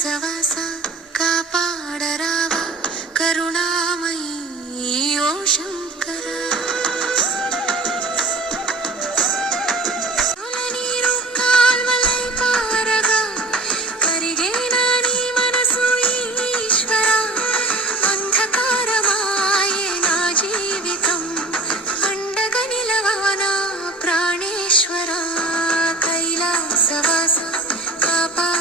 కైలాసవాస కాపాడరావా కరుణామయీ ఓ శంకర. నీరు కాల్వలై పారగా కరిగేనా నీ మనసు ఈశ్వర. అంధకారమాయే నా జీవితం అండగా నిలవనా ప్రాణేశ్వర. కైలాసవాస కాపాడ